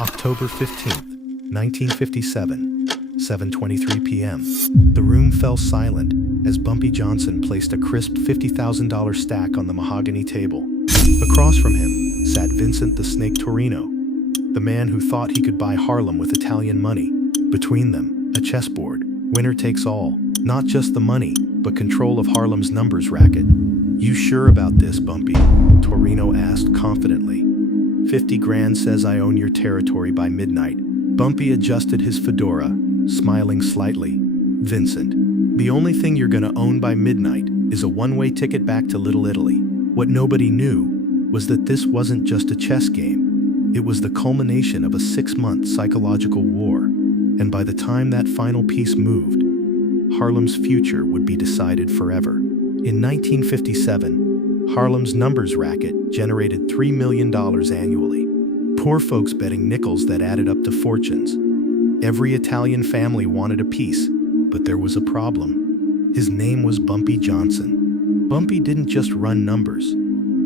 October 15th, 1957, 7:23 p.m. The room fell silent as Bumpy Johnson placed a crisp $50,000 stack on the mahogany table. Across from him sat Vincent the Snake Torrino, the man who thought he could buy Harlem with Italian money. Between them, a chessboard. Winner takes all. Not just the money, but control of Harlem's numbers racket. "You sure about this, Bumpy?" Torrino asked confidently. 50 grand says I own your territory by midnight." Bumpy adjusted his fedora, smiling slightly. "Vincent, the only thing you're gonna own by midnight is a one-way ticket back to Little Italy." What nobody knew was that this wasn't just a chess game. It was the culmination of a 6-month psychological war. And by the time that final piece moved, Harlem's future would be decided forever. In 1957, Harlem's numbers racket generated $3 million annually. Poor folks betting nickels that added up to fortunes. Every Italian family wanted a piece, but there was a problem. His name was Bumpy Johnson. Bumpy didn't just run numbers.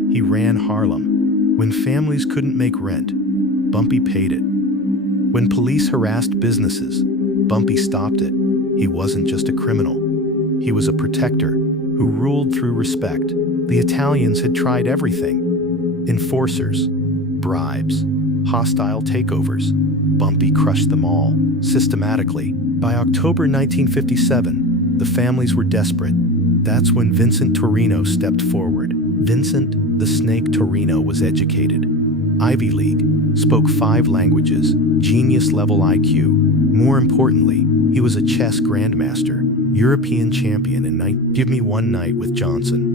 He ran Harlem. When families couldn't make rent, Bumpy paid it. When police harassed businesses, Bumpy stopped it. He wasn't just a criminal. He was a protector who ruled through respect. The Italians had tried everything. Enforcers, bribes, hostile takeovers. Bumpy crushed them all, systematically. By October 1957, the families were desperate. That's when Vincent Torrino stepped forward. Vincent the Snake Torrino was educated. Ivy League, spoke 5 languages, genius-level IQ. More importantly, he was a chess grandmaster, European champion in "Give me one night with Johnson,"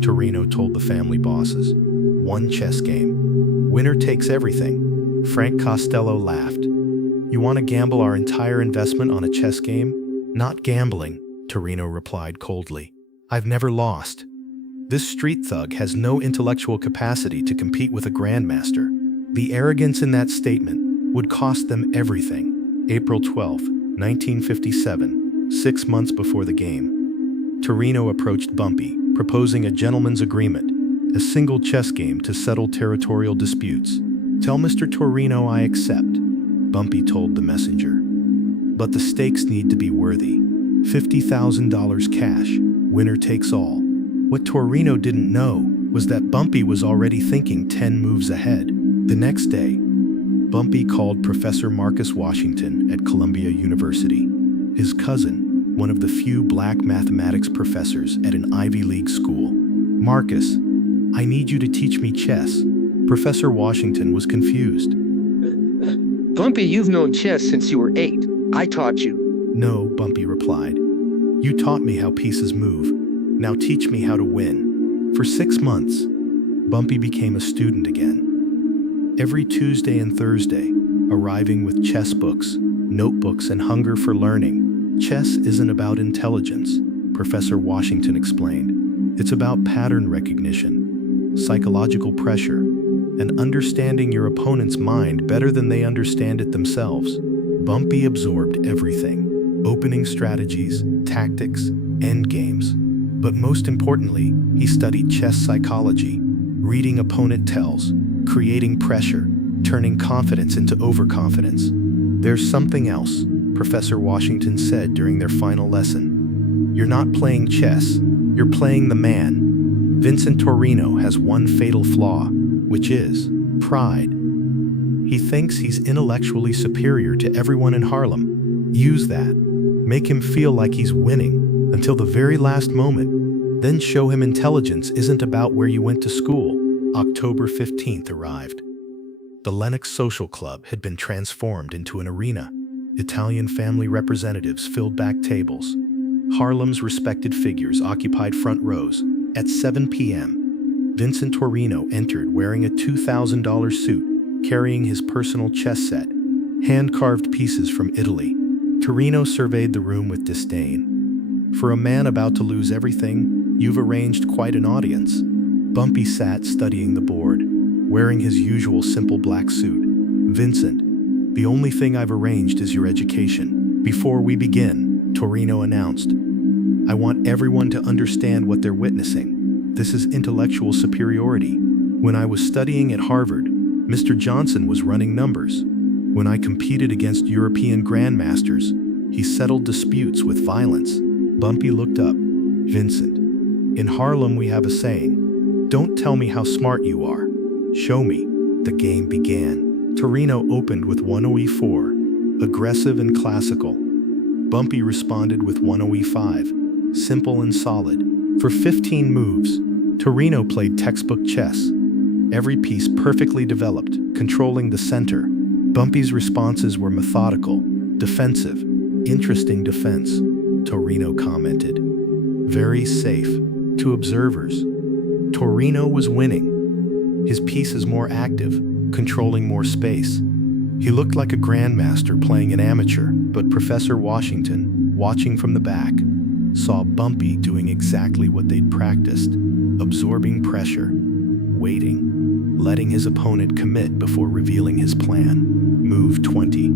Torrino told the family bosses. "One chess game. Winner takes everything." Frank Costello laughed. "You want to gamble our entire investment on a chess game?" "Not gambling," Torrino replied coldly. "I've never lost. This street thug has no intellectual capacity to compete with a grandmaster." The arrogance in that statement would cost them everything. April 12, 1957, 6 months before the game. Torrino approached Bumpy, proposing a gentleman's agreement, a single chess game to settle territorial disputes. "Tell Mr. Torrino I accept," Bumpy told the messenger. "But the stakes need to be worthy. $50,000 cash, winner takes all." What Torrino didn't know was that Bumpy was already thinking 10 moves ahead. The next day, Bumpy called Professor Marcus Washington at Columbia University. His cousin, one of the few black mathematics professors at an Ivy League school. "Marcus, I need you to teach me chess." Professor Washington was confused. "Bumpy, you've known chess since you were 8. I taught you." "No," Bumpy replied. "You taught me how pieces move. Now teach me how to win." For 6 months, Bumpy became a student again. Every Tuesday and Thursday, arriving with chess books, notebooks, and hunger for learning. "Chess isn't about intelligence," Professor Washington explained. "It's about pattern recognition, psychological pressure, and understanding your opponent's mind better than they understand it themselves." Bumpy absorbed everything: opening strategies, tactics, endgames. But most importantly, he studied chess psychology, reading opponent tells, creating pressure, turning confidence into overconfidence. "There's something else," Professor Washington said during their final lesson. "You're not playing chess, you're playing the man. Vincent Torrino has one fatal flaw, which is pride. He thinks he's intellectually superior to everyone in Harlem. Use that. Make him feel like he's winning until the very last moment. Then show him intelligence isn't about where you went to school." October 15th arrived. The Lenox Social Club had been transformed into an arena. Italian family representatives filled back tables. Harlem's respected figures occupied front rows. At 7 p.m., Vincent Torrino entered wearing a $2,000 suit, carrying his personal chess set, hand-carved pieces from Italy. Torrino surveyed the room with disdain. "For a man about to lose everything, you've arranged quite an audience." Bumpy sat studying the board, wearing his usual simple black suit. "Vincent, the only thing I've arranged is your education." "Before we begin," Torrino announced, "I want everyone to understand what they're witnessing. This is intellectual superiority. When I was studying at Harvard, Mr. Johnson was running numbers. When I competed against European grandmasters, he settled disputes with violence. Bumpy looked up. Vincent, in Harlem we have a saying, don't tell me how smart you are. Show me. The game began. Torrino opened with 10e4, aggressive and classical. Bumpy responded with 10e5, simple and solid. For 15 moves, Torrino played textbook chess. Every piece perfectly developed, controlling the center. Bumpy's responses were methodical, defensive, interesting defense, Torrino commented. Very safe. To observers, Torrino was winning. His pieces more active, controlling more space. He looked like a grandmaster playing an amateur, but Professor Washington, watching from the back, saw Bumpy doing exactly what they'd practiced, absorbing pressure, waiting, letting his opponent commit before revealing his plan. Move 20.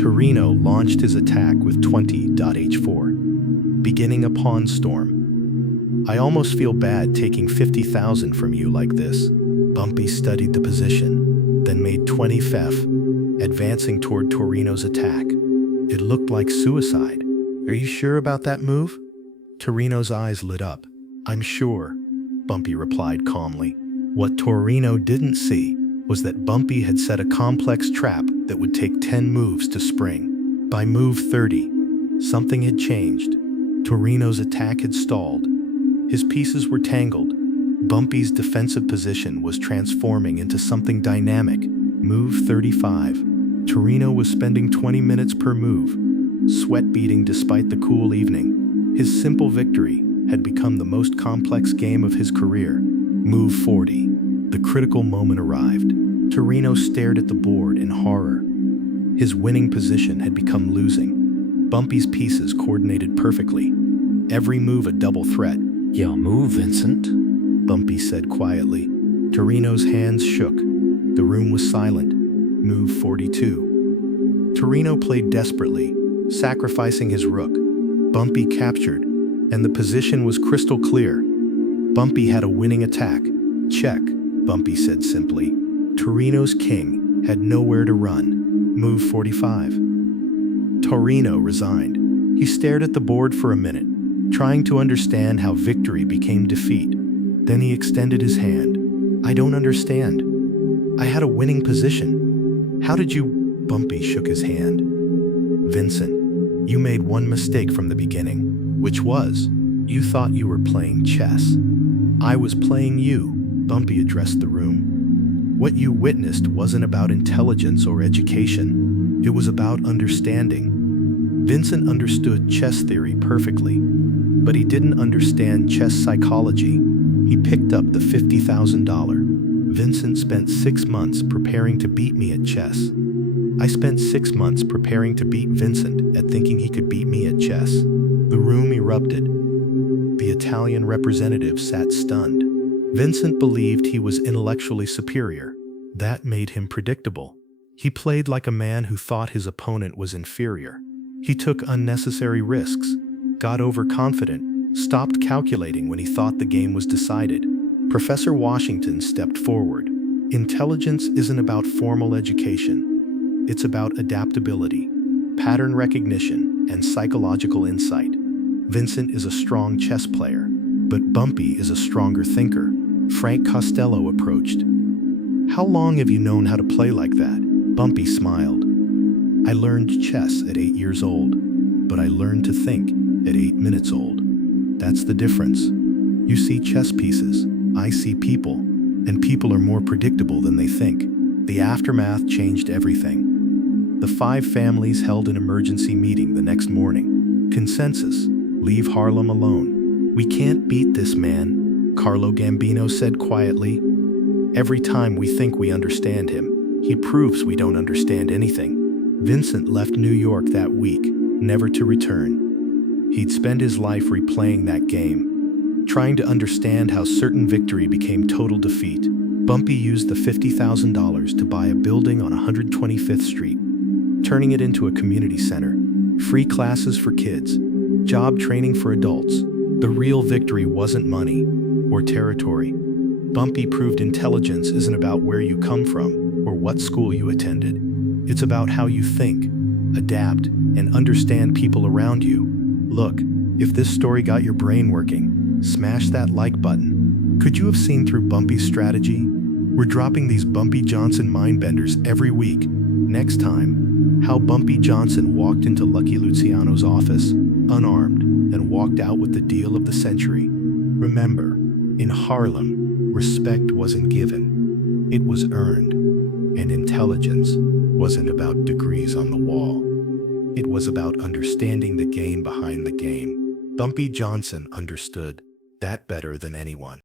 Torrino launched his attack with 20.h4, beginning a pawn storm. I almost feel bad taking 50,000 from you like this. Bumpy studied the position, then made 20 fef, advancing toward Torrino's attack. It looked like suicide. Are you sure about that move? Torrino's eyes lit up. I'm sure, Bumpy replied calmly. What Torrino didn't see was that Bumpy had set a complex trap that would take 10 moves to spring. By move 30, something had changed. Torrino's attack had stalled. His pieces were tangled. Bumpy's defensive position was transforming into something dynamic. Move 35. Torrino was spending 20 minutes per move, sweat beading despite the cool evening. His simple victory had become the most complex game of his career. Move 40. The critical moment arrived. Torrino stared at the board in horror. His winning position had become losing. Bumpy's pieces coordinated perfectly. Every move a double threat. Your move, Vincent, Bumpy said quietly. Torrino's hands shook. The room was silent. Move 42. Torrino played desperately, sacrificing his rook. Bumpy captured, and the position was crystal clear. Bumpy had a winning attack. Check, Bumpy said simply. Torrino's king had nowhere to run. Move 45. Torrino resigned. He stared at the board for a minute, trying to understand how victory became defeat. Then he extended his hand. I don't understand. I had a winning position. How did you? Bumpy shook his hand. Vincent, you made one mistake from the beginning, which was, you thought you were playing chess. I was playing you, Bumpy addressed the room. What you witnessed wasn't about intelligence or education. It was about understanding. Vincent understood chess theory perfectly, but he didn't understand chess psychology. He picked up the $50,000. Vincent spent 6 months preparing to beat me at chess. I spent 6 months preparing to beat Vincent at thinking he could beat me at chess. The room erupted. The Italian representative sat stunned. Vincent believed he was intellectually superior. That made him predictable. He played like a man who thought his opponent was inferior. He took unnecessary risks, got overconfident, stopped calculating when he thought the game was decided. Professor Washington stepped forward. Intelligence isn't about formal education. It's about adaptability, pattern recognition, and psychological insight. Vincent is a strong chess player, but Bumpy is a stronger thinker. Frank Costello approached. How long have you known how to play like that? Bumpy smiled. I learned chess at 8 years old, but I learned to think at 8 minutes old. That's the difference. You see chess pieces, I see people, and people are more predictable than they think. The aftermath changed everything. The 5 families held an emergency meeting the next morning. Consensus, leave Harlem alone. We can't beat this man, Carlo Gambino said quietly. Every time we think we understand him, he proves we don't understand anything. Vincent left New York that week, never to return. He'd spend his life replaying that game, trying to understand how certain victory became total defeat. Bumpy used the $50,000 to buy a building on 125th Street, turning it into a community center, free classes for kids, job training for adults. The real victory wasn't money or territory. Bumpy proved intelligence isn't about where you come from or what school you attended. It's about how you think, adapt, and understand people around you. Look, if this story got your brain working, smash that like button. Could you have seen through Bumpy's strategy? We're dropping these Bumpy Johnson mindbenders every week. Next time, how Bumpy Johnson walked into Lucky Luciano's office, unarmed, and walked out with the deal of the century. Remember, in Harlem, respect wasn't given, it was earned. And intelligence wasn't about degrees on the wall. It was about understanding the game behind the game. Bumpy Johnson understood that better than anyone.